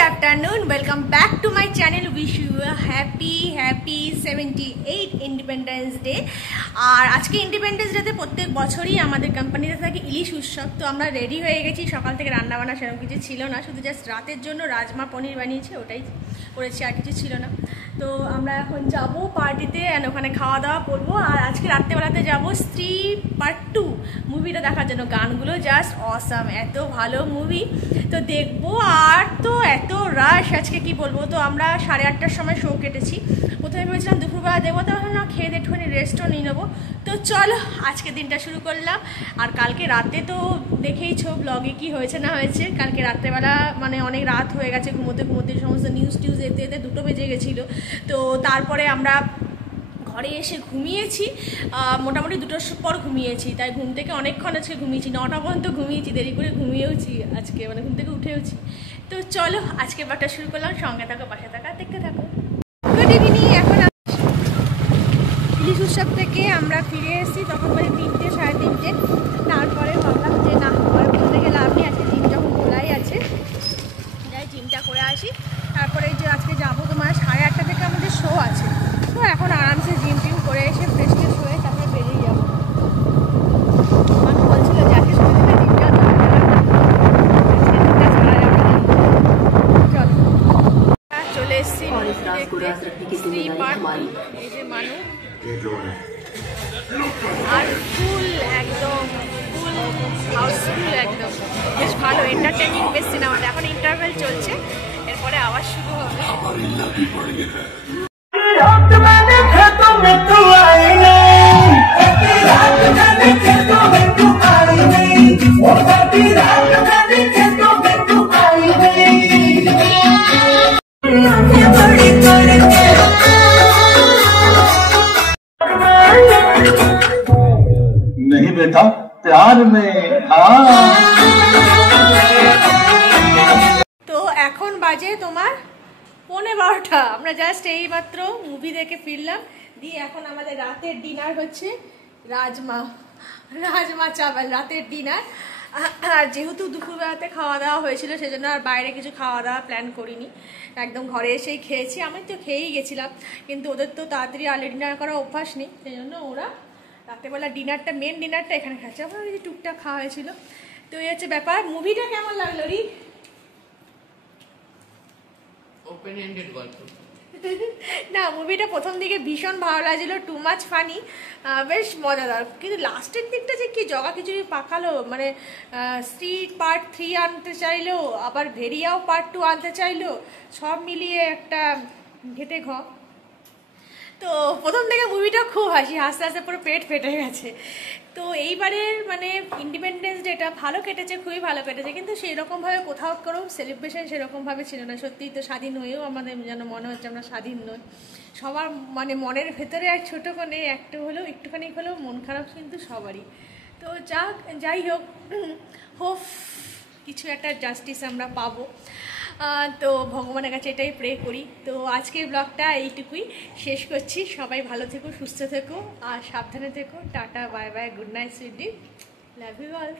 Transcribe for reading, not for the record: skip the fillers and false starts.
afternoon, welcome back to my channel. Wish you a happy 78 Independence Day. আর আজকে independence ডেতে প্রত্যেক বছরই আমাদের কোম্পানিতে থাকে ইলিশ উৎসব। তো আমরা রেডি হয়ে গেছি, সকাল থেকে রান্না বান্না সেরকম কিছু ছিল না, শুধু জাস্ট রাতের জন্য রাজমা পনির বানিয়েছি, ওটাই করেছি, আর কিছু ছিল না। তো আমরা এখন যাব পার্টিতে, অ্যান্ড ওখানে খাওয়া দাওয়া করবো। আর আজকে রাত্রেবেলাতে যাব স্ত্রী পার্ট 2 মুভিটা দেখার জন্য। গানগুলো জাস্ট অসাম, এত ভালো মুভি, তো দেখবো। আর তো এত রাশ আজকে কি বলবো। তো আমরা 8:30টার সময় শো কেটেছি। প্রথমে ভেবেছিলাম দুপুরবেলা দেবো, তাহলে না খেয়ে একটুখানি রেস্টও নিয়ে নেবো। তো চলো আজকে দিনটা শুরু করলাম। আর কালকে রাতে তো দেখেইছো ব্লগে কি হয়েছে না হয়েছে। কালকে রাত্রেবেলা মানে অনেক রাত হয়ে গেছে, ঘুমোতে ঘুমোতে সমস্ত নিউজ এতে 2টো বেজে গেছিলো। তো তারপরে আমরা ঘরে এসে ঘুমিয়েছি, মোটামুটি 2টোর পর ঘুমিয়েছি। তাই ঘুম থেকে অনেকক্ষণ আজকে ঘুমিয়েছি, 9টা পর্যন্ত ঘুমিয়েছি, দেরি করে ঘুমিয়েওছি আজকে, মানে ঘুম থেকে উঠেওছি। তো চলো আজকে ব্লগটা শুরু করলাম, সঙ্গে থাকো, পাশে থাকা, দেখতে থাকো। Good evening. এখন ইলিশ উৎসব থেকে আমরা ফিরে এসেছি, তখন বাজে 3টে 3:30। তারপরে ভাবলাম যে না, ঘর বলতে গেলে আপনি আজকে জিম যখন খোলাই আছে, যাই জিমটা করে আসি। তারপরে যে আজকে যাবো তোমার 8:30 থেকে আমাদের শো আছে। তো এখন আরামসে জিম টিম করে এসে ফ্রেশ ট্রেশ হয়ে তারপরে বেরিয়ে যাবো। আমি বলছিল যে আজকে শুনে দিলে জিমটা চলে এসেছি স্ত্রী পার্ট। এই যে মানু আর ফুল, একদম ফুল হাউসফুল, একদম বেশ ভালো এন্টারটেনিং বেশ সিনেমাটা। এখন ইন্টারভেল চলছে, এরপরে আবার শুরু হবে। नहीं बेटा, प्यार में। তো এখন বাজে তোমার 11:15। আমরা জাস্ট এই মাত্র মুভি দেখে ফিরলাম, দিয়ে এখন আমাদের রাতের ডিনার হচ্ছে রাজমা চাওয়াল, রাতের ডিনার। আর যেহেতু দুপুরবেলাতে খাওয়া দাওয়া হয়েছিল, সেজন্য আর বাইরে কিছু খাওয়া দাওয়া প্ল্যান করিনি, একদম ঘরে এসেই খেয়েছি। আমি তো খেয়েই গেছিলাম, কিন্তু ওদের তো তাড়াতাড়ি আর্লি ডিনার করার অভ্যাস নেই, সেই জন্য ওরা রাত্রেবেলা ডিনারটা, মেন ডিনারটা এখানে খাচ্ছে। আমার কিছু টুকটাক খাওয়া হয়েছিল। তো এই হচ্ছে ব্যাপার। মুভিটা কেমন লাগলো রি? ওপেন এন্ডেড গল্প না, মুভিটা প্রথম দিকে ভীষণ ভালো লাগছিল, টু মাচ ফানি, বেশ মজাদার। কিন্তু লাস্টের দিকটা যে কি জগা খিচুড়ি পাকালো, মানে স্ট্রিট পার্ট 3 আনতে চাইলো, আবার ভেরিয়াও পার্ট 2 আনতে চাইলো, সব মিলিয়ে একটা ঘেটে ঘ। তো প্রথম থেকে মুভিটা খুব হাসি, হাসতে হাসতে পুরো পেট ফেটে গেছে। তো এইবারের মানে ইন্ডিপেন্ডেন্স ডেটা ভালো কেটেছে, খুবই ভালো কেটেছে, কিন্তু সেরকমভাবে কোথাও করেও সেলিব্রেশন সেরকমভাবে ছিল না। সত্যিই তো স্বাধীন হয়েও আমাদের যেন মনে হচ্ছে আমরা স্বাধীন নই। সবার মানে মনের ভেতরে এক ছোটো কোণে একটুখানি হলেও মন খারাপ কিন্তু সবারই। তো যাই হোক, হোপ কিছু একটা জাস্টিস আমরা পাবো। তো ভগবানের কাছে এটাই প্রে করি। তো আজকের ব্লগটা এইটুকুই শেষ করছি। সবাই ভালো থেকো, সুস্থ থেকো, আর সাবধানে থেকো। Tata, bye bye, good night, sweet dream, love you all.